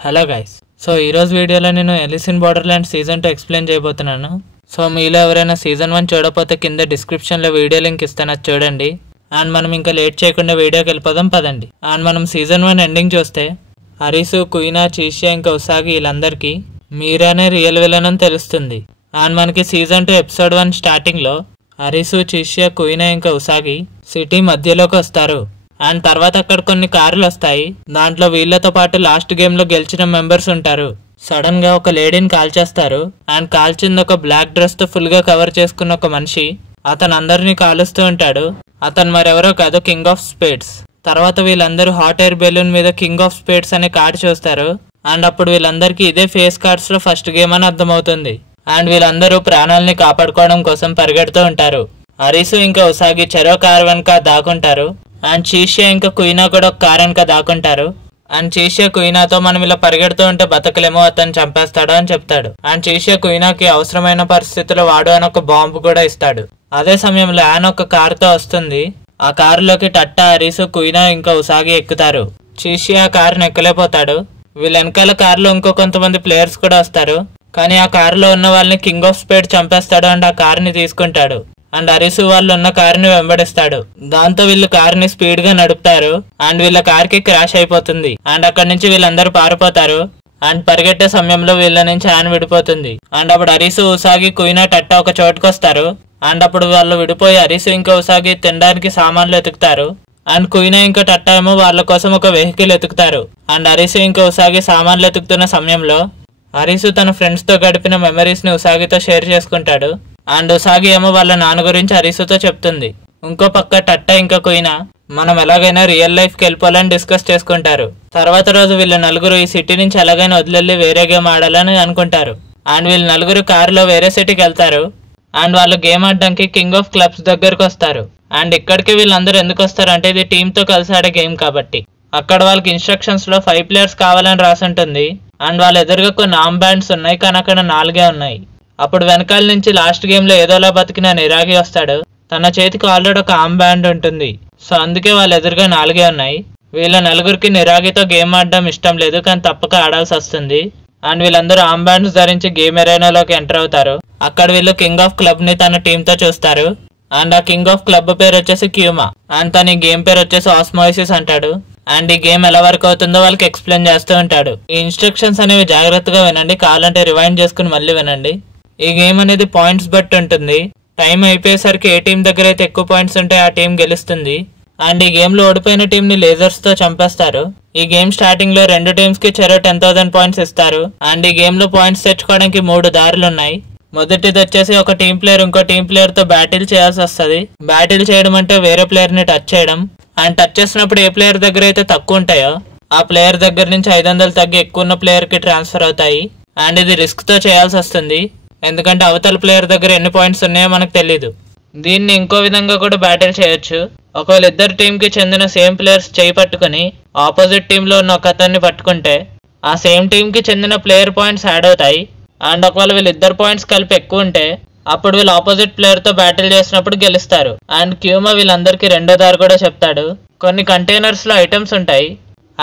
Hello guys, so ఈరోజు వీడియోలో నేను Alice in Borderland season 2 explain చేయబోతున్నాను. సో మీలో ఎవరైనా సీజన్ 1 చూడకపోతే కింద డిస్క్రిప్షన్లో వీడియో లింక్ ఇస్తాను, అది చూడండి. అండ్ మనం ఇంకా లేట్ చేయకుండా వీడియోకి వెళ్ళిపోదాం పదండి. అండ్ మనం సీజన్ 1 ఎండింగ్ చూస్తే అరిసు, కుయినా, చీషియా ఇంకా ఉసాగి వీళ్ళందరికీ మీరానే రియల్ విలన్ అని తెలుస్తుంది. అండ్ మనకి సీజన్ 2 ఎపిసోడ్ 1 స్టార్టింగ్లో అరిసు, చీషియా, కుయినా ఇంకా ఉసాగి సిటీ మధ్యలోకి వస్తారు. అండ్ తర్వాత అక్కడ కొన్ని కార్లు వస్తాయి. దాంట్లో వీళ్ళతో పాటు లాస్ట్ గేమ్ లో గెలిచిన మెంబర్స్ ఉంటారు. సడన్ గా ఒక లేడీని కాల్చేస్తారు. అండ్ కాల్చింది ఒక బ్లాక్ డ్రెస్ తో ఫుల్ గా కవర్ చేసుకున్న ఒక మనిషి. అతను అందరినీ కాలుస్తూ ఉంటాడు. అతను మరెవరో కాదు, కింగ్ ఆఫ్ స్పేడ్స్. తర్వాత వీళ్ళందరూ హాట్ ఎయిర్ బెలూన్ మీద కింగ్ ఆఫ్ స్పేడ్స్ అనే కార్డ్ చూస్తారు. అండ్ అప్పుడు వీళ్ళందరికీ ఇదే ఫేస్ కార్డ్స్ లో ఫస్ట్ గేమ్ అని అర్థమవుతుంది. అండ్ వీళ్ళందరూ ప్రాణాలని కాపాడుకోవడం కోసం పరిగెడుతూ ఉంటారు. అరిసు ఇంకా ఉసాగి చెరో కార్ వెనక దాక్కుంటారు. అండ్ చీషియా ఇంకా కుయినా కూడా ఒక కార్ వెనక దాక్కుంటారు. అండ్ చీషియా కుయినాతో మనం ఇలా పరిగెడుతూ ఉంటే బతకలేమో, అతను చంపేస్తాడు అని చెప్తాడు. అండ్ చీషియా కుయినాకి అవసరమైన పరిస్థితుల్లో వాడు అని ఒక బాంబు కూడా ఇస్తాడు. అదే సమయంలో యాన్ ఒక కార్ తో వస్తుంది. ఆ కారులోకి టట్టా, అరిసు, కుయినా ఇంకా ఉసాగి ఎక్కుతారు. చీషియా ఆ కారుని ఎక్కలేకపోతాడు. వీళ్ళ వెనకాల కారులో ఇంకో కొంతమంది ప్లేయర్స్ కూడా వస్తారు. కానీ ఆ కారులో ఉన్న వాళ్ళని కింగ్ ఆఫ్ స్పేడ్ చంపేస్తాడు. అండ్ ఆ కారుని తీసుకుంటాడు. అండ్ అరిసు వాళ్ళు ఉన్న కారుని వెంబడిస్తాడు. దాంతో వీళ్ళు కారుని స్పీడ్ గా నడుపుతారు. అండ్ వీళ్ళ కార్ కి క్రాష్ అయిపోతుంది. అండ్ అక్కడ నుంచి వీళ్ళందరూ పారిపోతారు. అండ్ పరిగెట్టే సమయంలో వీళ్ళ నుంచి యాన్ విడిపోతుంది. అండ్ అప్పుడు అరిసు, ఉసాగి, కుయినా, టట్టా ఒక చోటుకు వస్తారు. అండ్ అప్పుడు వాళ్ళు విడిపోయి అరిసు ఇంకా ఉసాగి తినడానికి సామాన్లు ఎతుకుతారు. అండ్ కుయినా ఇంకా టట్టా ఏమో వాళ్ళ కోసం ఒక వెహికల్ ఎతుకుతారు. అండ్ అరిసు ఇంకా ఉసాగి సామాన్లు ఎతుకుతున్న సమయంలో అరిసు తన ఫ్రెండ్స్ తో గడిపిన మెమరీస్ ని ఉసాగితో షేర్ చేసుకుంటాడు. అండ్ ఉసాగి ఏమో వాళ్ళ నాన్న గురించి అరిసుతో చెప్తుంది. ఇంకో పక్క టట్టా ఇంకా కుయినా మనం ఎలాగైనా రియల్ లైఫ్ కి వెళ్ళిపోవాలని డిస్కస్ చేసుకుంటారు. తర్వాత రోజు వీళ్ళ నలుగురు ఈ సిటీ నుంచి ఎలాగైనా వదిలేళ్ళి వేరే గేమ్ ఆడాలని అనుకుంటారు. అండ్ వీళ్ళ నలుగురు కారులో వేరే సిటీకి వెళ్తారు. అండ్ వాళ్ళు గేమ్ ఆడడానికి కింగ్ ఆఫ్ క్లబ్స్ దగ్గరకు వస్తారు. అండ్ ఇక్కడికి వీళ్ళందరూ ఎందుకు వస్తారు అంటే ఇది టీమ్ తో కలిసి ఆడే గేమ్ కాబట్టి. అక్కడ వాళ్ళకి ఇన్స్ట్రక్షన్స్ లో 5 ప్లేయర్స్ కావాలని రాసి ఉంటుంది. అండ్ వాళ్ళ ఎదురుగా కొన్ని ఆర్మ్ బ్యాండ్స్ ఉన్నాయి, కానీ అక్కడ 4 ఉన్నాయి. అప్పుడు వెనకాల నుంచి లాస్ట్ గేమ్ లో ఏదోలా బతికిన నిరాగి వస్తాడు. తన చేతికి ఆల్రెడీ ఒక ఆర్మ్ బ్యాండ్ ఉంటుంది. సో అందుకే వాళ్ళ ఎదురుగా 4 ఉన్నాయి. వీళ్ళ నలుగురికి నిరాగితో గేమ్ ఆడడం ఇష్టం లేదు, కానీ తప్పక ఆడాల్సి వస్తుంది. అండ్ వీళ్ళందరూ ఆర్మ్ బ్యాండ్స్ ధరించి గేమ్ ఎరేనాలోకి ఎంటర్ అవుతారు. అక్కడ వీళ్ళు కింగ్ ఆఫ్ క్లబ్ ని తన టీమ్ తో చూస్తారు. అండ్ ఆ కింగ్ ఆఫ్ క్లబ్ పేరు వచ్చేసి క్యూమా. అండ్ తన గేమ్ పేరు వచ్చేసి ఆస్మోసిస్ అంటాడు. అండ్ ఈ గేమ్ ఎలా వర్క్ అవుతుందో వాళ్ళకి ఎక్స్ప్లెయిన్ చేస్తూ ఉంటాడు. ఈ ఇన్స్ట్రక్షన్స్ అనేవి జాగ్రత్తగా వినండి, కావాలంటే రివైండ్ చేసుకుని మళ్ళీ వినండి. ఈ గేమ్ అనేది పాయింట్స్ బట్టి ఉంటుంది. టైం అయిపోయేసరికి ఏ టీం దగ్గర అయితే ఎక్కువ పాయింట్స్ ఉంటాయి ఆ టీం గెలుస్తుంది. అండ్ ఈ గేమ్ లో ఓడిపోయిన టీం ని లేజర్స్ తో చంపేస్తారు. ఈ గేమ్ స్టార్టింగ్ లో 2 టీమ్స్ కి చెరో 10,000 పాయింట్స్ ఇస్తారు. అండ్ ఈ గేమ్ లో పాయింట్స్ తెచ్చుకోవడానికి 3 దారులు ఉన్నాయి. మొదటిది వచ్చేసి ఒక టీం ప్లేయర్ ఇంకో టీం ప్లేయర్ తో బ్యాటిల్ చేయాల్సి వస్తుంది. బ్యాటిల్ చేయడం అంటే వేరే ప్లేయర్ ని టచ్ చేయడం. అండ్ టచ్ చేసినప్పుడు ఏ ప్లేయర్ దగ్గర అయితే తక్కువ ఉంటాయో ఆ ప్లేయర్ దగ్గర నుంచి 500 తగ్గి ఎక్కువ ఉన్న ప్లేయర్ కి ట్రాన్స్ఫర్ అవుతాయి. అండ్ ఇది రిస్క్ తో చేయాల్సి వస్తుంది, ఎందుకంటే అవతల ప్లేయర్ దగ్గర ఎన్ని పాయింట్స్ ఉన్నాయో మనకు తెలీదు. దీన్ని ఇంకో విధంగా కూడా బ్యాటిల్ చేయొచ్చు. ఒకవేళ ఇద్దరు టీం కి చెందిన సేమ్ ప్లేయర్స్ చేయి పట్టుకుని ఆపోజిట్ టీమ్ లో ఉన్న ఒక అతన్ని పట్టుకుంటే ఆ సేమ్ టీం కి చెందిన ప్లేయర్ పాయింట్స్ యాడ్ అవుతాయి. అండ్ ఒకవేళ వీళ్ళిద్దరు పాయింట్స్ కలిపి ఎక్కువ ఉంటే అప్పుడు వీళ్ళు ఆపోజిట్ ప్లేయర్ తో బ్యాటిల్ చేసినప్పుడు గెలుస్తారు. అండ్ క్యూమా వీళ్ళందరికీ రెండో దారి కూడా చెప్తాడు. కొన్ని కంటైనర్స్ లో ఐటమ్స్ ఉంటాయి.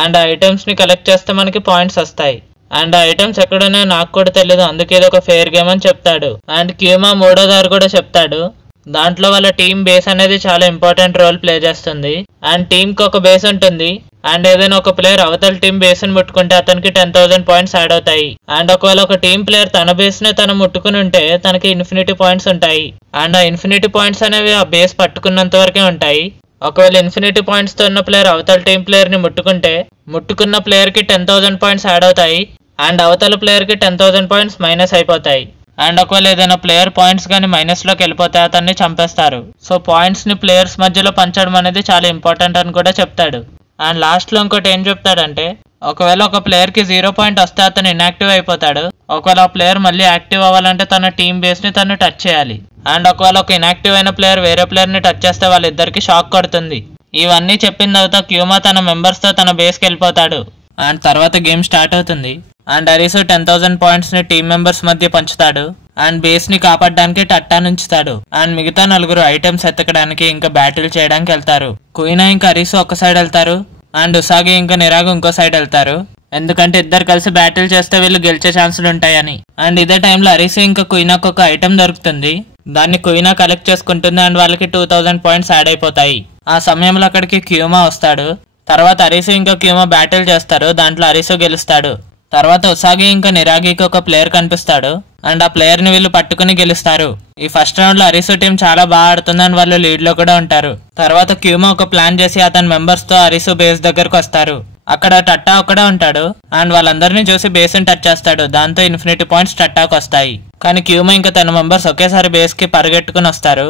అండ్ ఆ ఐటమ్స్ ని కలెక్ట్ చేస్తే మనకి పాయింట్స్ వస్తాయి. అండ్ ఆ ఐటమ్స్ ఎక్కడున్నాయో నాకు కూడా తెలియదు, అందుకే ఇది ఒక ఫెయిర్ గేమ్ అని చెప్తాడు. అండ్ క్యూమా మూడో దారి కూడా చెప్తాడు. దాంట్లో వాళ్ళ టీం బేస్ అనేది చాలా ఇంపార్టెంట్ రోల్ ప్లే చేస్తుంది. అండ్ టీం కి ఒక బేస్ ఉంటుంది. అండ్ ఏదైనా ఒక ప్లేయర్ అవతల టీం బేస్ ని ముట్టుకుంటే అతనికి 10,000 పాయింట్స్ యాడ్ అవుతాయి. అండ్ ఒకవేళ ఒక టీం ప్లేయర్ తన బేస్ ని తను ముట్టుకుని ఉంటే తనకి ఇన్ఫినిటీ పాయింట్స్ ఉంటాయి. అండ్ ఆ ఇన్ఫినిటీ పాయింట్స్ అనేవి ఆ బేస్ పట్టుకున్నంత వరకే ఉంటాయి. ఒకవేళ ఇన్ఫినిటీ పాయింట్స్ తో ఉన్న ప్లేయర్ అవతల టీం ప్లేయర్ ని ముట్టుకుంటే ముట్టుకున్న ప్లేయర్ కి 10,000 పాయింట్స్ యాడ్ అవుతాయి. అండ్ అవతల ప్లేయర్ కి 10,000 పాయింట్స్ మైనస్ అయిపోతాయి. అండ్ ఒకవేళ ఏదైనా ప్లేయర్ పాయింట్స్ కానీ మైనస్ లోకి వెళ్ళిపోతే అతన్ని చంపేస్తారు. సో పాయింట్స్ ని ప్లేయర్స్ మధ్యలో పంచడం అనేది చాలా ఇంపార్టెంట్ అని కూడా చెప్తాడు. అండ్ లాస్ట్ లో ఇంకోటి ఏం చెప్తాడంటే ఒకవేళ ఒక ప్లేయర్ కి 0 పాయింట్ వస్తే అతను ఇన్యాక్టివ్ అయిపోతాడు. ఒకవేళ ఆ ప్లేయర్ మళ్ళీ యాక్టివ్ అవ్వాలంటే తన టీం బేస్ ని తను టచ్ చేయాలి. అండ్ ఒకవేళ ఒక ఇన్యాక్టివ్ అయిన ప్లేయర్ వేరే ప్లేయర్ ని టచ్ చేస్తే వాళ్ళిద్దరికి షాక్ కొడుతుంది. ఇవన్నీ చెప్పిన తర్వాత క్యూమా తన మెంబర్స్ తో తన బేస్ కి వెళ్ళిపోతాడు. అండ్ తర్వాత గేమ్ స్టార్ట్ అవుతుంది. అండ్ అరిసు 10,000 పాయింట్స్ ని టీం మెంబర్స్ మధ్య పంచుతాడు. అండ్ బేస్ ని కాపాడడానికి టట్టా నుంచుతాడు. అండ్ మిగతా 4 ఐటమ్స్ ఎత్తకడానికి ఇంకా బ్యాటిల్ చేయడానికి వెళ్తారు. కుయినా ఇంకా అరిసు ఒక సైడ్ వెళ్తారు. అండ్ ఉసాగి ఇంకా నిరాగు ఇంకో సైడ్ వెళ్తారు. ఎందుకంటే ఇద్దరు కలిసి బ్యాటిల్ చేస్తే వీళ్ళు గెలిచే ఛాన్సులు ఉంటాయని. అండ్ ఇదే టైంలో అరిసు ఇంకా కుయినాకు ఒక ఐటమ్ దొరుకుతుంది. దాన్ని కుయినా కలెక్ట్ చేసుకుంటుంది అండ్ వాళ్ళకి 2000 పాయింట్స్ యాడ్ అయిపోతాయి. ఆ సమయంలో అక్కడికి క్యూమా వస్తాడు. తర్వాత అరిసు ఇంకా క్యూమా బ్యాటిల్ చేస్తారు. దాంట్లో అరిసు గెలుస్తాడు. తర్వాత ఉసాగి ఇంకా నిరాగికి ఒక ప్లేయర్ కనిపిస్తాడు అండ్ ఆ ప్లేయర్ ని వీళ్ళు పట్టుకుని గెలుస్తారు. ఈ ఫస్ట్ రౌండ్ లో అరిసు టీం చాలా బాగా ఆడుతుంది అండ్ వాళ్ళు లీడ్ లో కూడా ఉంటారు. తర్వాత క్యూమా ఒక ప్లాన్ చేసి అతని మెంబర్స్ తో అరిసు బేస్ దగ్గరకు వస్తారు. అక్కడ టట్టా ఒక్కడే ఉంటాడు అండ్ వాళ్ళందరినీ చూసి బేస్ ని టచ్ చేస్తాడు. దాంతో ఇన్ఫినిటీ పాయింట్స్ టట్టాకు వస్తాయి. కానీ క్యూమా ఇంకా తన మెంబర్స్ ఒకేసారి బేస్ కి పరిగెట్టుకుని వస్తారు.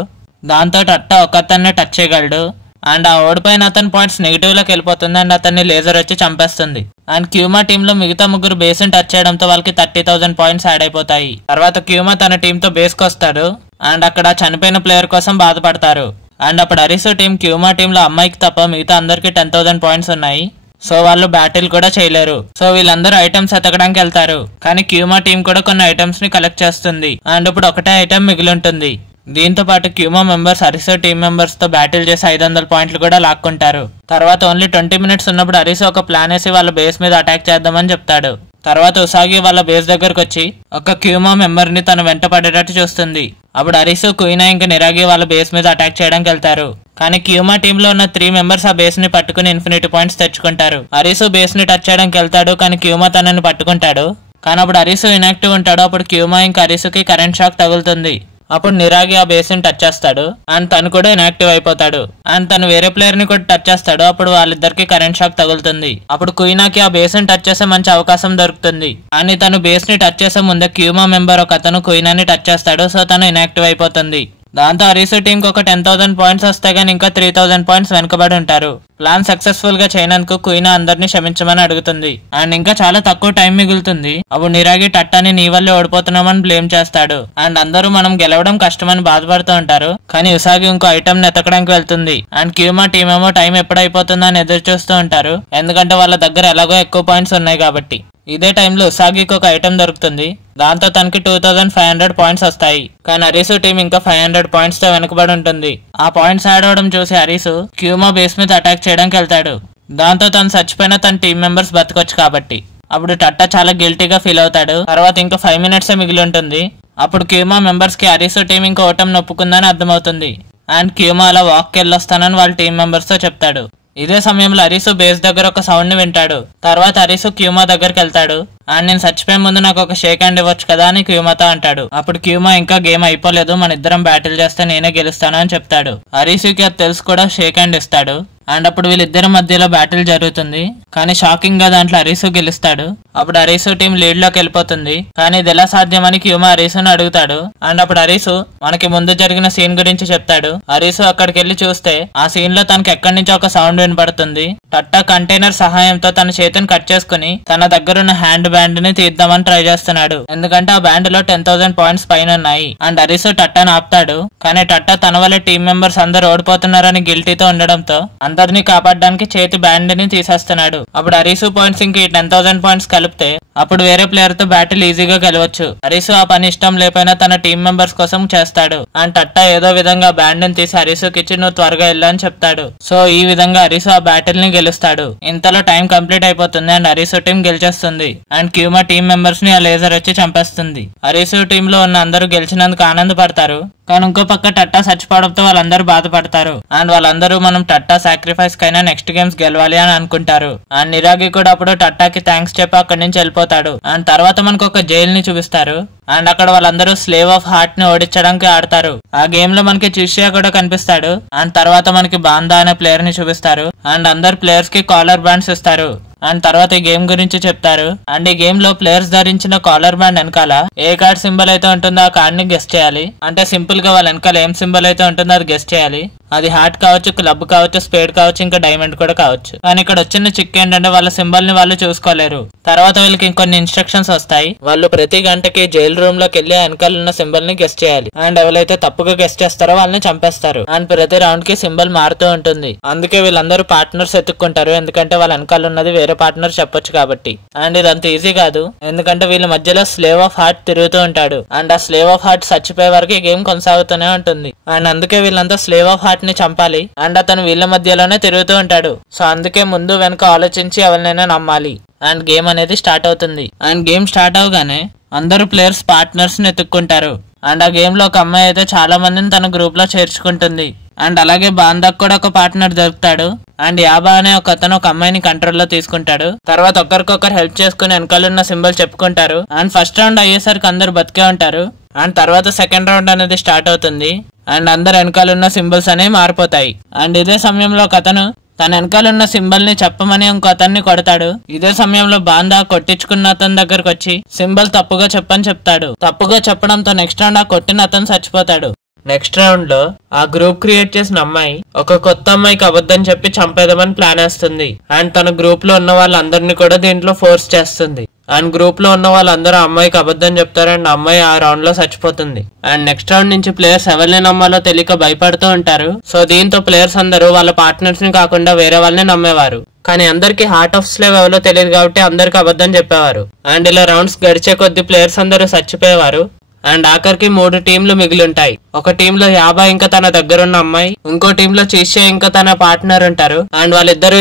దాంతో టట్టా ఒకతన్నే టచ్ చేయగలడు అండ్ ఆ ఓడిపోయిన అతని పాయింట్స్ నెగిటివ్ లోకి వెళ్ళిపోతుంది అండ్ అతన్ని లేజర్ వచ్చి చంపేస్తుంది. అండ్ క్యూమా టీమ్ లో మిగతా ముగ్గురు బేస్ ని టచ్ చేయడంతో వాళ్ళకి 30,000 పాయింట్స్ యాడ్ అయిపోతాయి. తర్వాత క్యూమా తన టీమ్ తో బేస్ కి వస్తాడు అండ్ అక్కడ చనిపోయిన ప్లేయర్ కోసం బాధపడతారు. అండ్ అప్పుడు అరిసు టీం క్యూమా టీమ్ లో అమ్మాయికి తప్ప మిగతా అందరికి 10,000 పాయింట్స్ ఉన్నాయి. సో వాళ్ళు బ్యాటిల్ కూడా చేయలేరు. సో వీళ్ళందరూ ఐటమ్స్ ఎతకడానికి వెళ్తారు. కానీ క్యూమా టీం కూడా కొన్ని ఐటమ్స్ ని కలెక్ట్ చేస్తుంది అండ్ ఇప్పుడు ఒకటే ఐటమ్ మిగిలి ఉంటుంది. దీంతో పాటు క్యూమా మెంబర్స్ అరిసో టీం మెంబర్స్ తో బ్యాటిల్ చేసి 500 పాయింట్లు కూడా లాక్కుంటారు. తర్వాత ఓన్లీ 20 మినిట్స్ ఉన్నప్పుడు అరిసో ఒక ప్లాన్ వేసి వాళ్ళ బేస్ మీద అటాక్ చేద్దామని చెప్తాడు. తర్వాత ఉసాగి వాళ్ళ బేస్ దగ్గరకు వచ్చి ఒక క్యూమా మెంబర్ ని తన వెంట పడేటట్టు చూస్తుంది. అప్పుడు అరిసు కుయినా ఇంకా నిరాగి వాళ్ళ బేస్ మీద అటాక్ చేయడానికి వెళ్తారు. కానీ క్యూమా టీమ్ లో ఉన్న 3 మెంబర్స్ ఆ బేస్ ని పట్టుకుని ఇన్ఫినిటీ పాయింట్స్ తెచ్చుకుంటారు. అరిసు బేస్ ని టచ్ చేయడానికి వెళ్తాడు కానీ క్యూమా తనని పట్టుకుంటాడు. కానీ అప్పుడు అరిసు ఇనాక్టివ్ ఉంటాడు. అప్పుడు క్యూమా ఇంకా అరిసుకి కరెంట్ షాక్ తగులుతుంది. అప్పుడు నిరాగి ఆ బేస్ ని టచ్ చేస్తాడు అండ్ తను కూడా ఇనాక్టివ్ అయిపోతాడు. అండ్ తను వేరే ప్లేయర్ ని కూడా టచ్ చేస్తాడు. అప్పుడు వాళ్ళిద్దరికి కరెంట్ షాక్ తగులుతుంది. అప్పుడు కుయినాకి ఆ బేస్ ని టచ్ చేసే మంచి అవకాశం దొరుకుతుంది. కానీ తను బేస్ ని టచ్ చేసే ముందే క్యూమా మెంబర్ ఒక అతను కుయినాని టచ్ చేస్తాడు. సో తను ఇనాక్టివ్ అయిపోతుంది. దాంతో అరిసు టీం కి ఒక 10,000 పాయింట్స్ వస్తాయి కానీ ఇంకా 3,000 పాయింట్స్ వెనకబడి ఉంటారు. ప్లాన్ సక్సెస్ఫుల్ గా చేయనందుకు కుయినా అందరినీ క్షమించమని అడుగుతుంది. అండ్ ఇంకా చాలా తక్కువ టైం మిగులుతుంది. అప్పుడు నిరాగి టట్టాని నీ వల్లే ఓడిపోతున్నామని బ్లేమ్ చేస్తాడు. అండ్ అందరూ మనం గెలవడం కష్టమని బాధపడుతూ ఉంటారు. కానీ ఉసాగి ఇంకో ఐటమ్ ని ఎతకడానికి వెళ్తుంది. అండ్ క్యూమా టీం ఏమో టైం ఎప్పుడైపోతుందో అని ఎదురు చూస్తూ ఉంటారు. ఎందుకంటే వాళ్ళ దగ్గర ఎలాగో ఎక్కువ పాయింట్స్ ఉన్నాయి కాబట్టి. ఇదే టైంలో ఉసాగికి ఒక ఐటమ్ దొరుకుతుంది. దాంతో తనకి 2,500 పాయింట్స్ వస్తాయి. కానీ అరిసు టీం ఇంకా 500 పాయింట్స్ తో వెనుకబడి ఉంటుంది. ఆ పాయింట్స్ యాడ్ అవడం చూసి అరిసు క్యూమా బేస్ మీద అటాక్ చేయడానికి వెళ్తాడు. దాంతో తను చచ్చిపోయిన తన టీం మెంబర్స్ బతకొచ్చు కాబట్టి. అప్పుడు టట్టా చాలా గిల్టీగా ఫీల్ అవుతాడు. తర్వాత ఇంకా 5 మినిట్స్ మిగిలి ఉంటుంది. అప్పుడు క్యూమా మెంబర్స్ కి అరిసు టీం ఇంకా ఓటమి నొప్పుకుందని అర్థమవుతుంది. అండ్ క్యూమా అలా వాక్కి వెళ్ళొస్తానని వాళ్ళ టీం మెంబర్స్ తో చెప్తాడు. ఇదే సమయంలో అరిసు బేస్ దగ్గర ఒక సౌండ్ ని వింటాడు. తర్వాత అరిసు క్యూమా దగ్గరికి వెళ్తాడు. అండ్ నేను చచ్చిపోయే ముందు నాకు ఒక షేక్ హ్యాండ్ ఇవ్వచ్చు కదా అని క్యూమాతో అంటాడు. అప్పుడు క్యూమా ఇంకా గేమ్ అయిపోలేదు, మన ఇద్దరం బ్యాటిల్ చేస్తే నేనే గెలుస్తాను అని చెప్తాడు. అరిసుకి అది తెలుసు కూడా షేక్ హ్యాండ్ ఇస్తాడు. అండ్ అప్పుడు వీళ్ళిద్దరి మధ్యలో బ్యాటిల్ జరుగుతుంది. కానీ షాకింగ్ గా దాంట్లో అరిసు గెలుస్తాడు. అప్పుడు అరిసు టీం లీడ్ లోకి వెళ్ళిపోతుంది. కానీ ఇది ఎలా సాధ్యమని క్యూమా అరిసును అడుగుతాడు. అండ్ అప్పుడు అరిసు మనకి ముందు జరిగిన సీన్ గురించి చెప్తాడు. అరిసు అక్కడికి వెళ్లి చూస్తే ఆ సీన్ లో తనకి ఎక్కడి నుంచి ఒక సౌండ్ వినపడుతుంది. టట్టా కంటైనర్ సహాయంతో తన చేతిని కట్ చేసుకుని తన దగ్గరున్న హ్యాండ్ బ్యాండ్ ని తీద్దామని ట్రై చేస్తున్నాడు. ఎందుకంటే ఆ బ్యాండ్ లో 10,000 పాయింట్స్ పైన ఉన్నాయి. అండ్ అరిసు టట్టాను ఆపుతాడు. కానీ టట్టా తన వల్ల టీం మెంబర్స్ అందరు ఓడిపోతున్నారని గిల్టీతో ఉండడంతో అందరినీ కాపాడడానికి చేతి బ్యాండ్ ని తీసేస్తున్నాడు. అప్పుడు అరిసు పాయింట్స్ ఇంక 10,000 పాయింట్స్ కలిపితే అప్పుడు వేరే ప్లేయర్ తో బ్యాటిల్ ఈజీగా గెలవచ్చు. అరిసు ఆ పని ఇష్టం లేకపోయినా తన టీం మెంబర్స్ కోసం చేస్తాడు. అండ్ టట్టా ఏదో విధంగా బ్యాండ్ ని తీసి అరిసుకి ఇచ్చి నువ్వు త్వరగా వెళ్ళు అని చెప్తాడు. సో ఈ విధంగా అరిసు ఆ బ్యాటిల్ ని గెలుస్తాడు. ఇంతలో టైం కంప్లీట్ అయిపోతుంది అండ్ అరిసు టీం గెలిచేస్తుంది. అండ్ క్యూమా టీం మెంబర్స్ ని ఆ లేజర్ వచ్చి చంపేస్తుంది. అరిసు టీం లో ఉన్న అందరూ గెలిచినందుకు ఆనందపడతారు. కానీ ఇంకో పక్క టట్టా చచ్చిపోవడంతో వాళ్ళందరూ బాధపడతారు. అండ్ వాళ్ళందరూ మనం టట్టా సాక్రిఫైస్ కైనా నెక్స్ట్ గేమ్స్ గెలవాలి అని అనుకుంటారు. అండ్ నిరాగి కూడా అప్పుడు టట్టాకి థ్యాంక్స్ చెప్పి అక్కడి నుంచి వెళ్ళిపోతాడు. అండ్ తర్వాత మనకు ఒక జైల్ ని చూపిస్తారు. అండ్ అక్కడ వాళ్ళందరూ స్లేవ్ ఆఫ్ హార్ట్ ని ఓడించడానికి ఆడతారు. ఆ గేమ్ లో మనకి చిషియా కూడా కనిపిస్తాడు. అండ్ తర్వాత మనకి బాందా అనే ప్లేయర్ ని చూపిస్తారు. అండ్ అందరు ప్లేయర్స్ కి కాలర్ బ్యాండ్స్ ఇస్తారు. అండ్ తర్వాత ఈ గేమ్ గురించి చెప్తారు. అండ్ ఈ గేమ్ లో ప్లేయర్స్ ధరించిన కాలర్ బ్యాండ్ వెనకాల ఏ కార్డ్ సింబల్ అయితే ఉంటుందో ఆ కార్డ్ ని గెస్ చేయాలి. అంటే సింపుల్ గా వాళ్ళ వెనకాల ఏం సింబల్ అయితే ఉంటుందో అది గెస్ చేయాలి. అది హార్ట్ కావచ్చు, క్లబ్ కావచ్చు, స్పేడ్ కావచ్చు, ఇంకా డైమండ్ కూడా కావచ్చు. కానీ ఇక్కడ వచ్చిన చిక్ ఏంటంటే వాళ్ళ సింబల్ ని వాళ్ళు చూసుకోలేరు. తర్వాత వీళ్ళకి ఇంకొన్ని ఇన్స్ట్రక్షన్స్ వస్తాయి. వాళ్ళు ప్రతి గంటకి జైల్ రూమ్ లోకి వెళ్లి వెనకాల ఉన్న సింబల్ ని గెస్ చేయాలి. అండ్ ఎవరైతే తప్పుగా గెస్ చేస్తారో వాళ్ళని చంపేస్తారు. అండ్ ప్రతి రౌండ్ కి సింబల్ మారుతూ ఉంటుంది. అందుకే వీళ్ళందరూ పార్ట్నర్స్ ఎత్తుక్కుంటారు. ఎందుకంటే వాళ్ళ వెనకాల ఉన్నది వేరే పార్ట్నర్ చెప్పొచ్చు కాబట్టి. అండ్ ఇదంత ఈజీ కాదు. ఎందుకంటే వీళ్ళ మధ్యలో స్లేవ్ ఆఫ్ హార్ట్ తిరుగుతూ ఉంటాడు. అండ్ ఆ స్లేవ్ ఆఫ్ హార్ట్ చచ్చిపోయే వరకు ఈ గేమ్ కొనసాగుతూనే ఉంటుంది. అండ్ అందుకే వీళ్ళంతా స్లేవ్ ఆఫ్ హార్ట్ హార్ట్ ని చంపాలి అండ్ అతను వీళ్ళ మధ్యలోనే తిరుగుతూ ఉంటాడు. సో అందుకే ముందు వెనక ఆలోచించి ఎవరినైనా నమ్మాలి. అండ్ గేమ్ అనేది స్టార్ట్ అవుతుంది. అండ్ గేమ్ స్టార్ట్ అవగానే అందరూ ప్లేయర్స్ పార్ట్నర్స్ ని ఎత్తుక్కుంటారు. అండ్ ఆ గేమ్ లో ఒక అమ్మాయి అయితే చాలా మందిని తన గ్రూప్ లో చేర్చుకుంటుంది. అండ్ అలాగే బాందాకు కూడా ఒక పార్ట్నర్ దొరుకుతాడు. అండ్ యాబా అనే ఒక అతను ఒక అమ్మాయిని కంట్రోల్ లో తీసుకుంటాడు. తర్వాత ఒకరికొకరు హెల్ప్ చేసుకుని వెనకాలన్న సింబల్ చెప్పుకుంటారు. అండ్ ఫస్ట్ రౌండ్ అయ్యేసరికి అందరు బతికే ఉంటారు. అండ్ తర్వాత సెకండ్ రౌండ్ అనేది స్టార్ట్ అవుతుంది. అండ్ అందరు వెనకాలన్న సింబల్స్ అనేవి మారిపోతాయి. అండ్ ఇదే సమయంలో ఒక అతను తన వెనకాలన్న సింబల్ ని చెప్పమని ఇంకో అతన్ని కొడతాడు. ఇదే సమయంలో బాందా కొట్టించుకున్న అతని దగ్గరకు వచ్చి సింబల్ తప్పుగా చెప్పని చెప్తాడు. తప్పుగా చెప్పడంతో నెక్స్ట్ రౌండ్ ఆ కొట్టిన అతను చచ్చిపోతాడు. నెక్స్ట్ రౌండ్ లో ఆ గ్రూప్ క్రియేట్ చేసిన అమ్మాయి ఒక కొత్త అమ్మాయికి అబద్ధం చెప్పి చంపేదామని ప్లాన్ వేస్తుంది. అండ్ తన గ్రూప్ లో ఉన్న వాళ్ళందరినీ కూడా దీంట్లో ఫోర్స్ చేస్తుంది. అండ్ గ్రూప్ లో ఉన్న వాళ్ళందరూ అమ్మాయికి అబద్ధం చెప్తారు. అండ్ అమ్మాయి ఆ రౌండ్ లో చచ్చిపోతుంది. అండ్ నెక్స్ట్ రౌండ్ నుంచి ప్లేయర్స్ ఎవరిని నమ్మాలో తెలియక భయపడుతూ ఉంటారు. సో దీంతో ప్లేయర్స్ అందరూ వాళ్ళ పార్ట్నర్స్ ని కాకుండా వేరే వాళ్ళని నమ్మేవారు. కానీ అందరికి హార్ట్ ఆఫ్ స్లేవ్ ఎవరో తెలియదు కాబట్టి అందరికి అబద్ధం చెప్పేవారు. అండ్ ఇలా రౌండ్స్ గడిచే కొద్ది ప్లేయర్స్ అందరూ చచ్చిపోయేవారు. అండ్ ఆఖరికి 3 టీంలు మిగిలి ఉంటాయి. ఒక టీంలో యాబా ఇంకా తన దగ్గరున్న అమ్మాయి, ఇంకో టీంలో చీషియా ఇంకా తన పార్ట్నర్ ఉంటారు. అండ్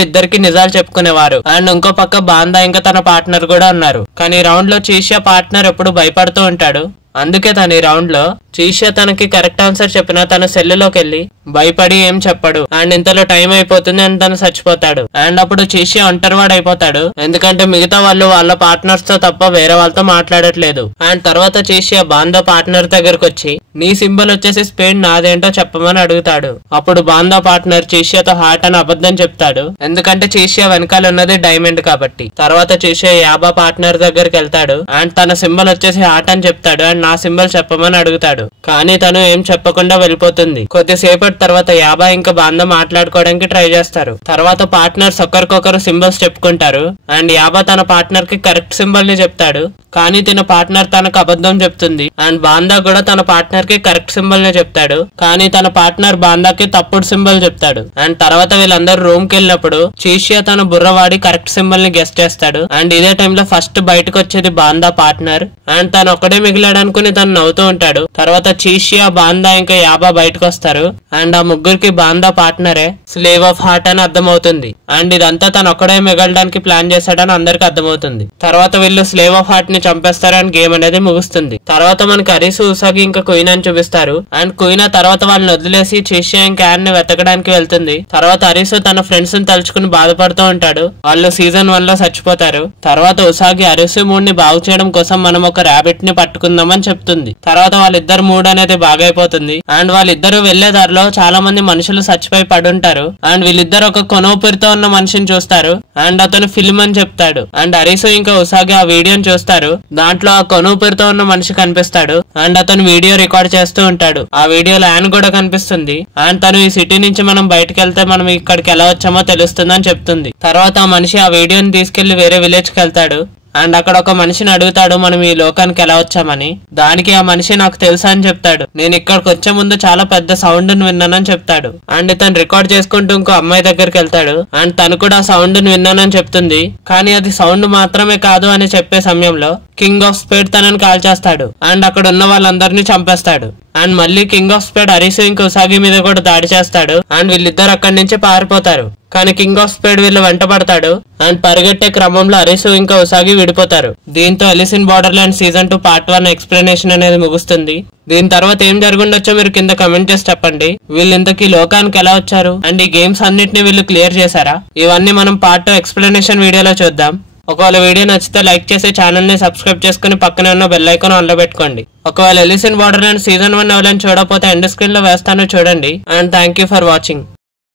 ఇద్దరికి నిజాలు చెప్పుకునేవారు. అండ్ ఇంకో పక్క బాందా ఇంకా తన పార్ట్నర్ కూడా ఉన్నారు. కానీ రౌండ్ లో చీషియా పార్ట్నర్ ఎప్పుడు భయపడుతూ ఉంటాడు. అందుకే తను ఈ రౌండ్ లో చీషియా తనకి కరెక్ట్ ఆన్సర్ చెప్పినా తన సెల్లులోకి వెళ్ళి భయపడి ఏం చెప్పడు. అండ్ ఇంతలో టైం అయిపోతుంది అండ్ తను చచ్చిపోతాడు. అండ్ అప్పుడు చీషియా ఒంటరివాడు అయిపోతాడు. ఎందుకంటే మిగతా వాళ్ళు వాళ్ళ పార్ట్నర్స్ తో తప్ప వేరే వాళ్ళతో మాట్లాడట్లేదు. అండ్ తర్వాత చీషియా బాందా పార్ట్నర్ దగ్గరకు వచ్చి నీ సింబల్ వచ్చేసి స్పెయిన్ నాదేంటో చెప్పమని అడుగుతాడు. అప్పుడు బాందా పార్ట్నర్ చీషియాతో హార్ట్ అని అబద్ధం చెప్తాడు. ఎందుకంటే చీషియా వెనకాల ఉన్నది డైమండ్ కాబట్టి. తర్వాత చీషియా యాబా పార్ట్నర్ దగ్గరికి వెళ్తాడు. అండ్ తన సింబల్ వచ్చేసి హార్ట్ అని చెప్తాడు. అండ్ నా సింబల్ చెప్పమని అడుగుతాడు. కానీ తను ఏం చెప్పకుండా వెళ్ళిపోతుంది. కొద్దిసేపటి తర్వాత యాబా ఇంకా బాందా మాట్లాడుకోవడానికి ట్రై చేస్తారు. తర్వాత పార్ట్నర్స్ ఒకరికొకరు సింబల్స్ చెప్పుకుంటారు. అండ్ యాబా తన పార్ట్నర్ కి కరెక్ట్ సింబల్ ని చెప్తాడు. కానీ తన పార్ట్నర్ తనకు అబద్ధం చెప్తుంది. అండ్ బాందా కూడా తన పార్ట్నర్ కి కరెక్ట్ సింబల్ ని చెప్తాడు. కానీ తన పార్ట్నర్ బాందాకి తప్పుడు సింబల్ చెప్తాడు. అండ్ తర్వాత వీళ్ళందరూ రూమ్ కి వెళ్ళినప్పుడు చీషియా తన బుర్రవాడి కరెక్ట్ సింబల్ ని గెస్ చేస్తాడు. అండ్ ఇదే టైంలో ఫస్ట్ బయటకు వచ్చేది బాందా పార్ట్నర్. అండ్ తను ఒక్కడే మిగిలాడు అనుకుని తను నవ్వుతూ ఉంటాడు. తర్వాత చీషియా బాందా ఇంకా యాబా బయటకు వస్తారు. అండ్ ఆ ముగ్గురికి బాందా పార్ట్నరే స్లేవ్ ఆఫ్ హార్ట్ అని అర్థమవుతుంది. అండ్ ఇదంతా తను ఒక్కడే మిగలడానికి ప్లాన్ చేశాడని అందరికి అర్థమవుతుంది. తర్వాత వీళ్ళు స్లేవ్ ఆఫ్ హార్ట్ ని చంపేస్తారని గేమ్ అనేది ముగుస్తుంది. తర్వాత మనకి అరిసు, ఉసాగి ఇంకా కుయినా అని చూపిస్తారు. అండ్ కుయినా తర్వాత వాళ్ళని వదిలేసి చీషియా ఇంకా యాన్ ని వెతకడానికి వెళ్తుంది. తర్వాత అరిసు తన ఫ్రెండ్స్ ని తలుచుకుని బాధపడుతూ ఉంటాడు. వాళ్ళు సీజన్ 1 లో చచ్చిపోతారు. తర్వాత ఉసాగి అరిసు మూడ్ ని బాగు చేయడం కోసం మనం ఒక ర్యాబిట్ ని పట్టుకుందామని చెప్తుంది. తర్వాత వాళ్ళిద్దరు మూడ్ అనేది బాగైపోతుంది. అండ్ వాళ్ళిద్దరు వెళ్లే దారిలో చాలా మంది మనుషులు చచ్చిపోయి పడుంటారు. అండ్ వీళ్ళిద్దరు ఒక కొనూపిరితో ఉన్న మనిషిని చూస్తారు. అండ్ అతను ఫిల్మ్ అని చెప్తాడు. అండ్ అరిసు ఇంకా ఉసాగి ఆ వీడియోని చూస్తారు. దాంట్లో ఆ కొనూపిరితో ఉన్న మనిషి కనిపిస్తాడు. అండ్ అతను వీడియో రికార్డ్ చేస్తూ ఉంటాడు. ఆ వీడియోలో యాన్ కూడా కనిపిస్తుంది. అండ్ తను ఈ సిటీ నుంచి మనం బయటకు వెళ్తే మనం ఇక్కడికి ఎలా వచ్చామో తెలుస్తుందని చెప్తుంది. తర్వాత ఆ మనిషి ఆ వీడియోని తీసుకెళ్లి వేరే విలేజ్ కి వెళ్తాడు. అండ్ అక్కడ ఒక మనిషిని అడుగుతాడు మనం ఈ లోకానికి ఎలా వచ్చామని. దానికి ఆ మనిషి నాకు తెలుసా అని చెప్తాడు. నేను ఇక్కడికి వచ్చే ముందు చాలా పెద్ద సౌండ్ ని విన్నానని చెప్తాడు. అండ్ ఇతను రికార్డ్ చేసుకుంటూ ఇంకో అమ్మాయి దగ్గరికి వెళ్తాడు. అండ్ తను కూడా ఆ సౌండ్ ని విన్నానని చెప్తుంది. కానీ అది సౌండ్ మాత్రమే కాదు అని చెప్పే సమయంలో కింగ్ ఆఫ్ స్పేడ్ తనని కాల్ చేస్తాడు. అండ్ అక్కడ ఉన్న వాళ్ళందరినీ చంపేస్తాడు. అండ్ మళ్ళీ కింగ్ ఆఫ్ స్పేడ్ అరిసు ఇంకా ఉసాగి మీద కూడా దాడి చేస్తాడు. అండ్ వీళ్ళిద్దరు అక్కడి నుంచి పారిపోతారు. కానీ కింగ్ ఆఫ్ స్పేడ్ వీళ్ళు వెంటబడతాడు. అండ్ పరిగెట్టే క్రమంలో అరిసు ఇంకా ఉసాగి విడిపోతారు. దీంతో Alice in Borderland season 2 part 1 explanation అనేది ముగుస్తుంది. దీని తర్వాత ఏం జరుగుండొచ్చో మీరు కింద కమెంట్ చేసి చెప్పండి. వీళ్ళు ఇంతకీ లోకానికి ఎలా వచ్చారు అండ్ ఈ గేమ్స్ అన్నిటిని వీళ్ళు క్లియర్ చేశారా? ఇవన్నీ మనం పార్ట్ 2 ఎక్స్ప్లెనేషన్ వీడియోలో చూద్దాం. ఒకవేళ వీడియో నచ్చితే లైక్ చేసి ఛానల్ ని సబ్స్క్రైబ్ చేసుకుని పక్కనే ఉన్న బెల్ ఐకాన్ ఆన్ లో పెట్టుకోండి. ఒకవేళ అలిస్ ఇన్ బోర్డర్లాండ్ సీజన్ 1 ఎవరైనా చూడకపోతే ఎండ్ స్క్రీన్ లో వేస్తాను చూడండి. And thank you for watching.